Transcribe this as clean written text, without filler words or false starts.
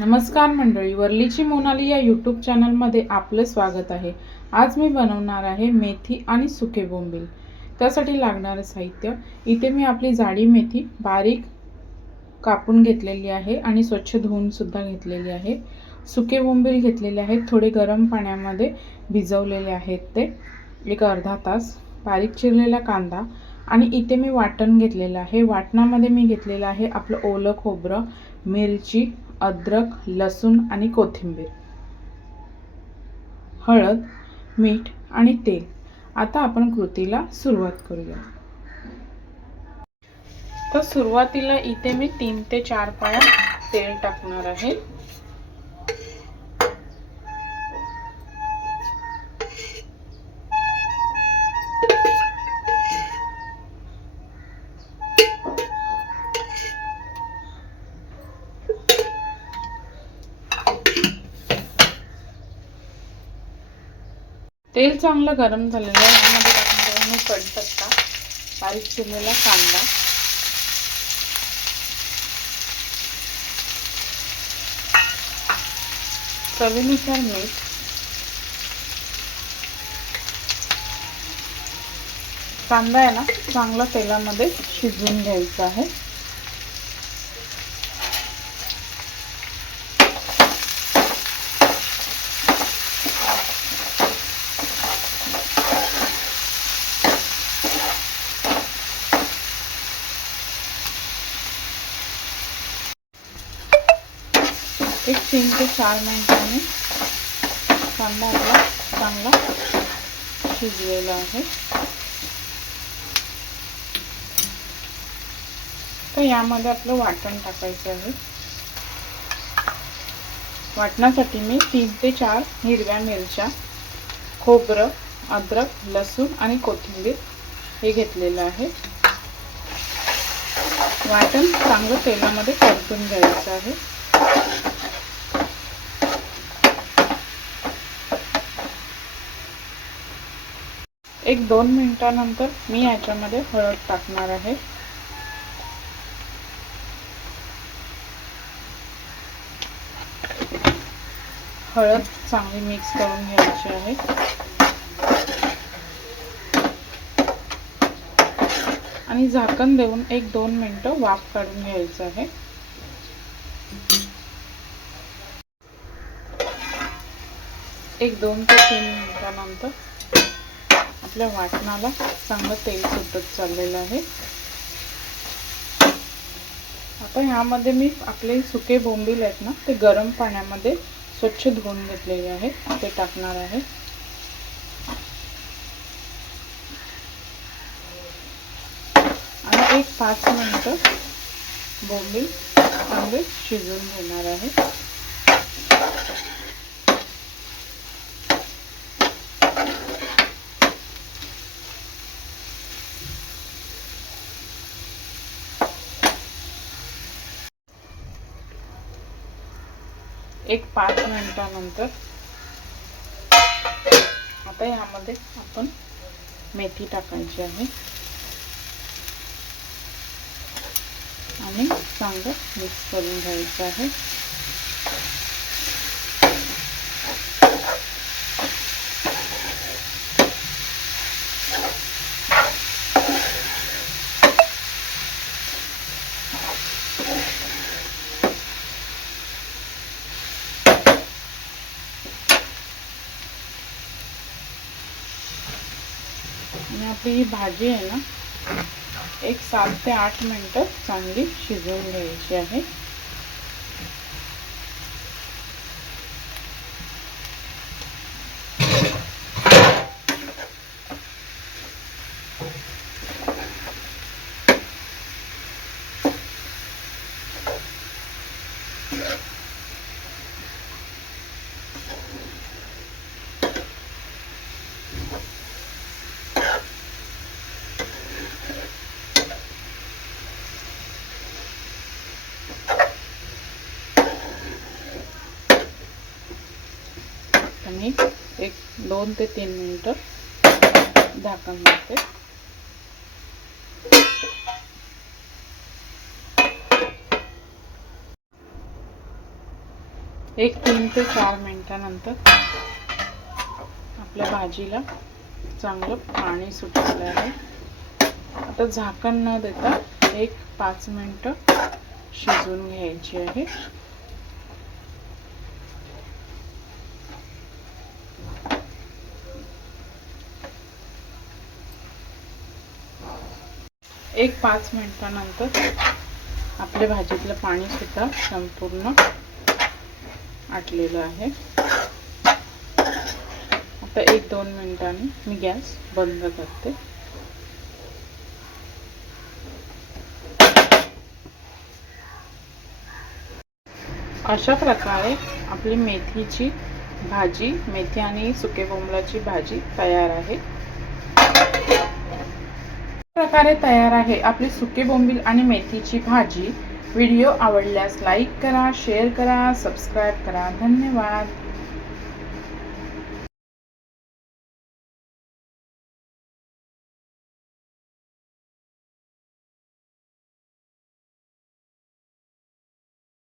नमस्कार मंडळी, वर्लीची मोनाली या यूट्यूब चॅनलमध्ये आपलं स्वागत आहे। आज मी बनवणार आहे मेथी आणि सुके बोंबील। त्यासाठी लागणारे साहित्य, इथे मी आपली जाडी मेथी बारीक कापून घेतलेली आहे आणि स्वच्छ धुवून सुद्धा घेतलेली आहे। सुके बोंबील घेतलेले आहेत, थोडे गरम पाण्यामध्ये भिजवलेले आहेत ते एक अर्धा तास। बारीक चिरलेला कांदा आणि इथे मी वाटण घेतलेलं आहे। वाटणामध्ये मी घेतलेलं आहे आपलं ओलं खोबरं, मिरची, अद्रक, लसूण आणि कोथिंबीर, हळद, मीठ आणि तेल। आता आपण कृतीला सुरुवात करूया। तर सुरुवातीला इथे मी 3 ते 4 पळ्या तेल टाकणार आहे। तेल चांगलं गरम झालेलं आहे। यामध्ये टाकणार आहे मी कढीपत्ता, बारीक चिरलेला कांदा, चवीनुसार मीठ, कांदा आहे ना चांगला तेलामध्ये शिजवून घ्यायचा आहे। एक 3 ते 4 मिनिटांनी कांदा आपला चांगला शिजलेला आहे। तर यामध्ये आपलं वाटण टाकायचं आहे। वाटणासाठी मी 3 ते 4 हिरव्या मिरच्या, खोबरं, अद्रक, लसूण आणि कोथिंबीर हे घेतलेलं आहे। वाटण चांगलं तेलामध्ये परतून घ्यायचं आहे। एक 2 मिनिटांनंतर मी याच्यामध्ये हळद टाकणार आहे। हळद चांगली मिक्स करून घ्यायची आहे आणि झाकण देऊन 1-2 मिनिटं वाफ काढून घ्यायचं आहे। एक 2 ते 3 मिनिटांनंतर आपल्या वाटणाला चांगलं तेल सुटत चाललेलं आहे। आता यामध्ये मी आपले सुके बोंबील आहेत ना ते गरम पाण्यामध्ये स्वच्छ धुवून घेतलेले आहेत ते टाकणार आहे। आणि 1-5 मिनिटं बोंबील चांगले शिजवून घेणार आहे। एक 5 मिनिटांनंतर आता यामध्ये आपण मेथी टाकायची आहे आणि चांगलं मिक्स करून घ्यायचं आहे। आणि आपली ही भाजी आहे ना एक 7 ते 8 मिनिटं चांगली शिजवून घ्यायची आहे। आणि एक 2 ते 3 मिनिटं झाकण लावते। एक 3 ते 4 मिनिटानंतर आपल्या भाजीला चांगलं पाणी सुटलेलं आहे. आता झाकण न देता एक 5 मिनिटं शिजवून घ्यायची आहे. एक 5 मिनिटानंतर आपल्या भाजीतलं पाणी सुद्धा संपूर्ण आटलेलं आहे. आता 1-2 मिनिटांनी मी गॅस बंद करते. अशा प्रकारे आपली मेथीची भाजी, मेथी आणि सुके बोंबलाची भाजी तयार आहे. प्रकारे तयार आहे आपली सुके बोंबील आणि मेथीची भाजी. व्हिडिओ आवडल्यास लाईक करा, शेअर करा, सबस्क्राईब करा. धन्यवाद.